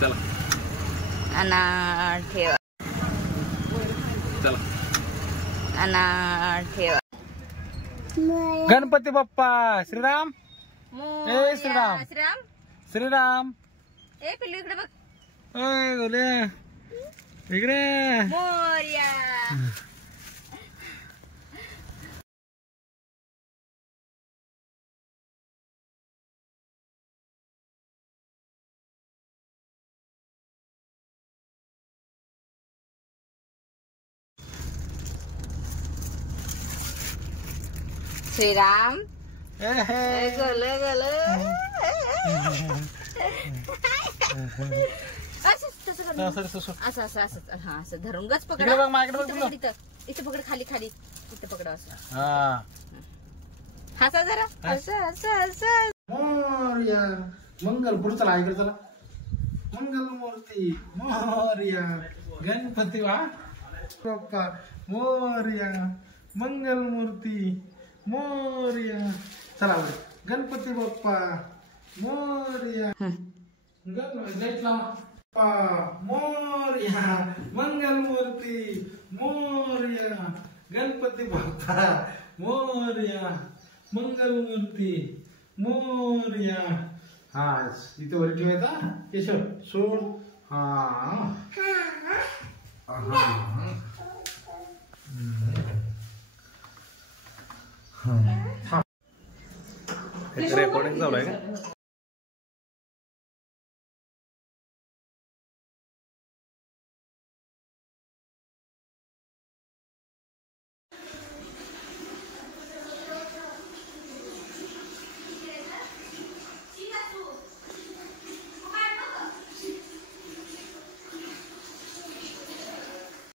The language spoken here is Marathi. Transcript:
चला अनार ठेवा, चला अनार ठेवा. गणपती बाप्पा श्रीराम. ए श्रीराम, श्रीराम, श्रीराम. ए पिल्लू इकडे बघ. ओय गोल्या इकडे. मोरया. श्रीराम. गोल गोल. असं असं असं हा असं धरून गच पकड. इथे पकड, खाली खाली इथे पकड. असं हसा जरा. असं असं असं. मोरया मंगलपूर. चला इकडे चला. मंगलमूर्ती मोरया. गणपती बाप्पा मोरया. मंगलमूर्ती मोरया. चला गणपती बाप्पा मोरया. बाप्पा मोरया. मंगलमूर्ती मोरया. गणपती बाप्पा मोरया. मंगलमूर्ती मोरया. हा इथे वर ठेवायचा केशव सोड. हा रेकॉर्डिंग चालू आहे का?